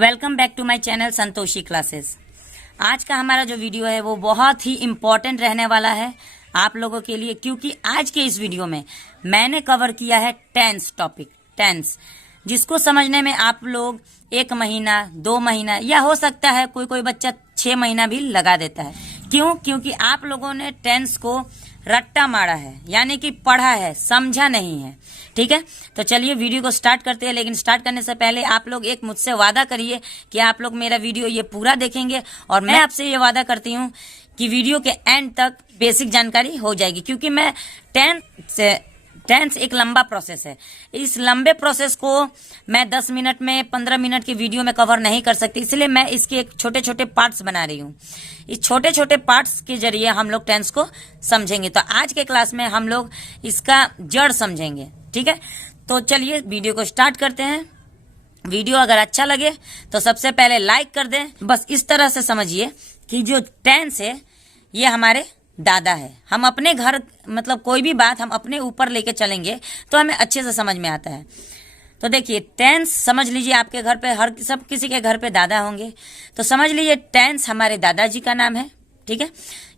Welcome back to my channel Santoshi classes. आज का हमारा जो वीडियो है वो बहुत ही इम्पोर्टेंट रहने वाला है आप लोगों के लिए, क्योंकि आज के इस वीडियो में मैंने कवर किया है टेंस टॉपिक। टेंस जिसको समझने में आप लोग 1 महीना 2 महीना या हो सकता है कोई कोई बच्चा 6 महीना भी लगा देता है। क्यों? क्योंकि आप लोगों ने टेंस को रट्टा मारा है, यानी कि पढ़ा है, समझा नहीं है। ठीक है, तो चलिए वीडियो को स्टार्ट करते हैं। लेकिन स्टार्ट करने से पहले आप लोग एक मुझसे वादा करिए कि आप लोग मेरा वीडियो ये पूरा देखेंगे, और मैं आपसे ये वादा करती हूँ कि वीडियो के एंड तक बेसिक जानकारी हो जाएगी। क्योंकि मैं टेंस एक लंबा प्रोसेस है। इस लंबे प्रोसेस को मैं 10 मिनट में 15 मिनट की वीडियो में कवर नहीं कर सकती, इसलिए मैं इसके एक छोटे छोटे पार्ट्स बना रही हूँ। इस छोटे छोटे पार्ट्स के जरिए हम लोग टेंस को समझेंगे। तो आज के क्लास में हम लोग इसका जड़ समझेंगे। ठीक है, तो चलिए वीडियो को स्टार्ट करते हैं। वीडियो अगर अच्छा लगे तो सबसे पहले लाइक कर दें। बस इस तरह से समझिए कि जो टेंस है ये हमारे दादा है। हम अपने घर मतलब कोई भी बात हम अपने ऊपर लेके चलेंगे तो हमें अच्छे से समझ में आता है। तो देखिए टेंस समझ लीजिए, आपके घर पे सब किसी के घर पे दादा होंगे, तो समझ लीजिए टेंस हमारे दादाजी का नाम है। ठीक है,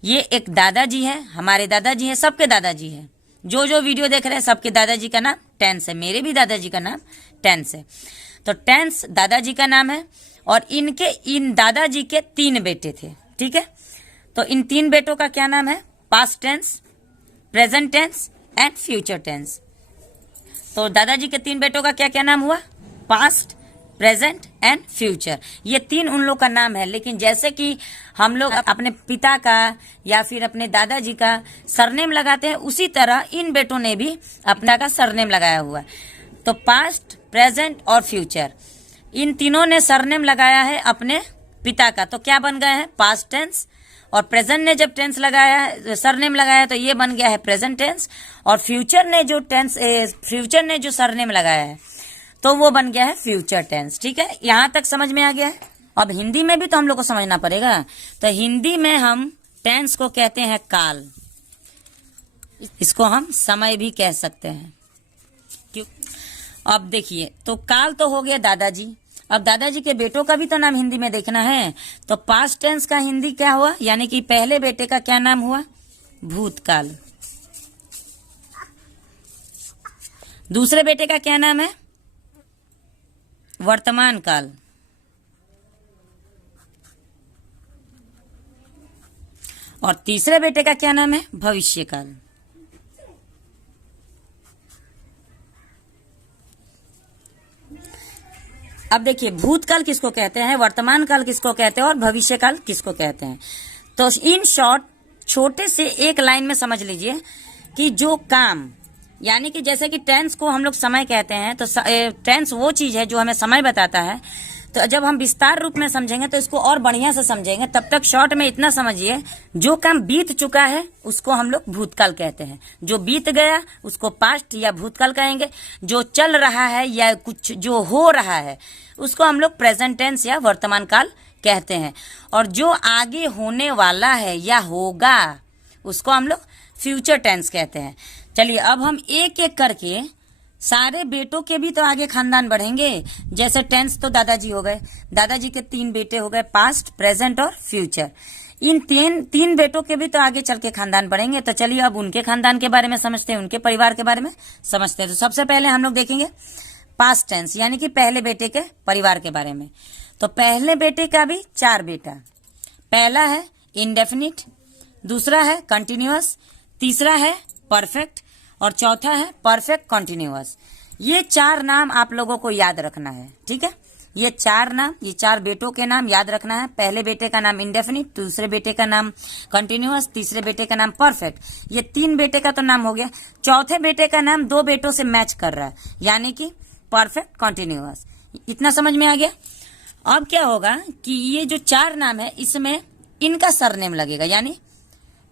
ये एक दादाजी है, हमारे दादाजी है, सबके दादाजी है। जो वीडियो देख रहे हैं सबके दादाजी का नाम टेंस है। मेरे भी दादाजी का नाम टेंस है। तो टेंस दादाजी का नाम है, और इन दादाजी के 3 बेटे थे। ठीक है, तो इन 3 बेटों का क्या नाम है? Past tense, present tense and future tense. तो दादाजी के 3 बेटों का क्या क्या नाम हुआ? Past, present and future. ये 3 उन लोग का नाम है। लेकिन जैसे कि हम लोग अपने पिता का या फिर अपने दादाजी का सरनेम लगाते हैं, उसी तरह इन बेटों ने भी अपना का सरनेम लगाया हुआ है। तो पास्ट, प्रेजेंट और फ्यूचर, इन तीनों ने सरनेम लगाया है अपने पिता का। तो क्या बन गए हैं? Past tense. और प्रेजेंट ने जब टेंस लगाया है, सरनेम लगाया, तो ये बन गया है प्रेजेंट टेंस। और फ्यूचर ने जो सरनेम लगाया है तो वो बन गया है फ्यूचर टेंस। ठीक है, यहां तक समझ में आ गया है। अब हिंदी में भी तो हम लोग को समझना पड़ेगा। तो हिंदी में हम टेंस को कहते हैं काल। इसको हम समय भी कह सकते हैं। क्यों? अब देखिए, तो काल तो हो गया दादाजी। अब दादाजी के बेटों का भी तो नाम हिंदी में देखना है। तो पास्ट टेंस का हिंदी क्या हुआ? यानी कि पहले बेटे का क्या नाम हुआ? भूतकाल। दूसरे बेटे का क्या नाम है? वर्तमान काल। और तीसरे बेटे का क्या नाम है? भविष्य काल। अब देखिए, भूतकाल किसको कहते हैं, वर्तमान काल किसको कहते हैं और भविष्य काल किसको कहते हैं? तो इन शॉर्ट छोटे से एक लाइन में समझ लीजिए कि जो काम, यानी कि जैसे कि टेंस को हम लोग समय कहते हैं, तो टेंस वो चीज है जो हमें समय बताता है। तो जब हम विस्तार रूप में समझेंगे तो इसको और बढ़िया से समझेंगे। तब तक शॉर्ट में इतना समझिए, जो काम बीत चुका है उसको हम लोग भूतकाल कहते हैं। जो बीत गया उसको पास्ट या भूतकाल कहेंगे। जो चल रहा है या कुछ जो हो रहा है उसको हम लोग प्रेजेंट टेंस या वर्तमान काल कहते हैं। और जो आगे होने वाला है या होगा उसको हम लोग फ्यूचर टेंस कहते हैं। चलिए अब हम एक एक करके सारे बेटों के भी तो आगे खानदान बढ़ेंगे। जैसे टेंस तो दादाजी हो गए, दादाजी के 3 बेटे हो गए, पास्ट, प्रेजेंट और फ्यूचर। इन तीन बेटों के भी तो आगे चल के खानदान बढ़ेंगे। तो चलिए अब उनके खानदान के बारे में समझते हैं, उनके परिवार के बारे में समझते हैं। तो सबसे पहले हम लोग देखेंगे पास्ट टेंस, यानी कि पहले बेटे के परिवार के बारे में। तो पहले बेटे का भी 4 बेटा। पहला है इंडेफिनिट, दूसरा है कंटिन्यूअस, तीसरा है परफेक्ट और चौथा है परफेक्ट कंटिन्यूअस। ये 4 नाम आप लोगों को याद रखना है। ठीक है, ये 4 नाम, ये 4 बेटों के नाम याद रखना है। पहले बेटे का नाम इंडेफिनिट, दूसरे बेटे का नाम कंटिन्यूअस, तीसरे बेटे का नाम परफेक्ट। ये 3 बेटे का तो नाम हो गया। चौथे बेटे का नाम 2 बेटों से मैच कर रहा है, यानी कि परफेक्ट कंटिन्यूअस। इतना समझ में आ गया। अब क्या होगा कि ये जो 4 नाम है इसमें इनका सरनेम लगेगा, यानी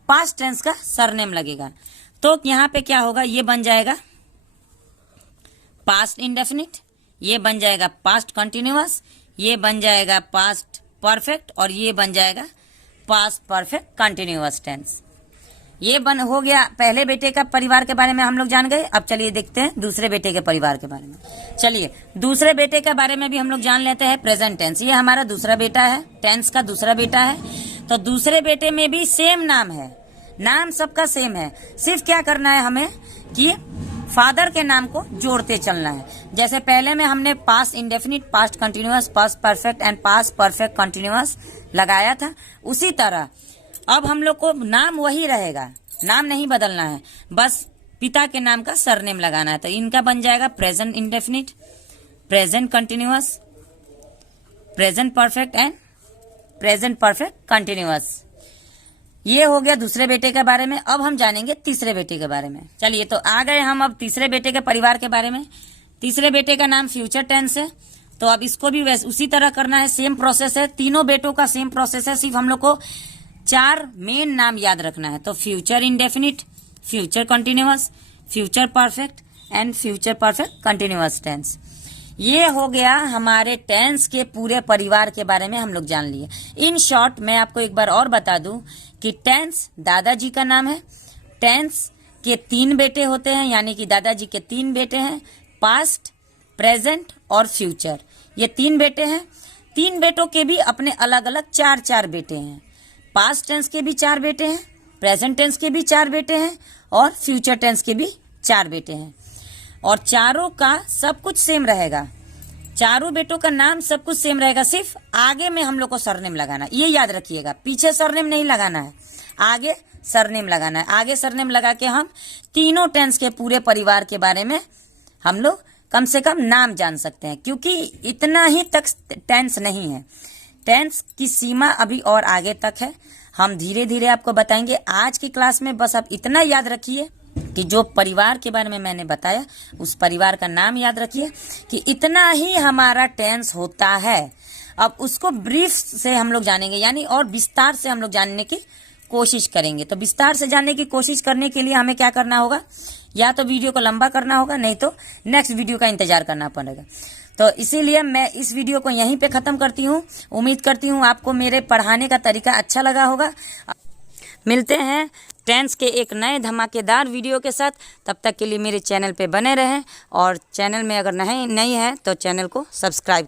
पास्ट टेंस का सरनेम लगेगा। तो यहां पे क्या होगा? ये बन जाएगा पास्ट इंडेफिनिट, ये बन जाएगा पास्ट कंटिन्यूअस, ये बन जाएगा पास्ट परफेक्ट और ये बन जाएगा पास्ट परफेक्ट कंटिन्यूअस टेंस। ये बन हो गया पहले बेटे का परिवार के बारे में हम लोग जान गए। अब चलिए देखते हैं दूसरे बेटे के परिवार के बारे में। चलिए दूसरे बेटे के बारे में भी हम लोग जान लेते हैं। प्रेजेंट टेंस, ये हमारा दूसरा बेटा है, टेंस का दूसरा बेटा है। तो दूसरे बेटे में भी सेम नाम है, नाम सबका सेम है। सिर्फ क्या करना है हमें कि फादर के नाम को जोड़ते चलना है। जैसे पहले में हमने past indefinite, past continuous, past perfect and past perfect continuous लगाया था, उसी तरह अब हम लोग को नाम वही रहेगा, नाम नहीं बदलना है, बस पिता के नाम का सरनेम लगाना है। तो इनका बन जाएगा present indefinite, present continuous, present perfect and present perfect continuous. ये हो गया दूसरे बेटे के बारे में। अब हम जानेंगे तीसरे बेटे के बारे में। चलिए तो आ गए हम अब तीसरे बेटे के परिवार के बारे में। तीसरे बेटे का नाम फ्यूचर टेंस है, तो अब इसको भी वैसे उसी तरह करना है, सेम प्रोसेस है। तीनों बेटों का सेम प्रोसेस है, सिर्फ हम लोग को 4 मेन नाम याद रखना है। तो future indefinite, future continuous, future perfect and future perfect continuous tense. ये हो गया हमारे टेंस के पूरे परिवार के बारे में हम लोग जान लिए। इन शॉर्ट मैं आपको एक बार और बता दूं कि टेंस दादाजी का नाम है। टेंस के 3 बेटे होते हैं, यानी कि दादाजी के 3 बेटे हैं, पास्ट, प्रेजेंट और फ्यूचर। ये 3 बेटे हैं। 3 बेटों के भी अपने अलग अलग 4-4 बेटे हैं। पास्ट टेंस के भी 4 बेटे हैं, प्रेजेंट टेंस के भी 4 बेटे हैं और फ्यूचर टेंस के भी 4 बेटे हैं। और चारों का सब कुछ सेम रहेगा, चारों बेटों का नाम सब कुछ सेम रहेगा, सिर्फ आगे में हम लोग को सरनेम लगाना, ये याद रखिएगा। पीछे सरनेम नहीं लगाना है, आगे सरनेम लगाना है। आगे सरनेम लगा के हम तीनों टेंस के पूरे परिवार के बारे में हम लोग कम से कम नाम जान सकते हैं, क्योंकि इतना ही तक टेंस नहीं है, टेंस की सीमा अभी और आगे तक है। हम धीरे धीरे आपको बताएंगे। आज की क्लास में बस आप इतना याद रखिए कि जो परिवार के बारे में मैंने बताया उस परिवार का नाम याद रखिए कि इतना ही हमारा टेंस होता है। अब उसको ब्रीफ से हम लोग जानेंगे, यानी और विस्तार से हम लोग जानने की कोशिश करेंगे। तो विस्तार से जानने की कोशिश करने के लिए हमें क्या करना होगा, या तो वीडियो को लंबा करना होगा, नहीं तो नेक्स्ट वीडियो का इंतजार करना पड़ेगा। तो इसीलिए मैं इस वीडियो को यहीं पे खत्म करती हूँ। उम्मीद करती हूँ आपको मेरे पढ़ाने का तरीका अच्छा लगा होगा। मिलते हैं टेंस के एक नए धमाकेदार वीडियो के साथ। तब तक के लिए मेरे चैनल पे बने रहें, और चैनल में अगर नहीं है तो चैनल को सब्सक्राइब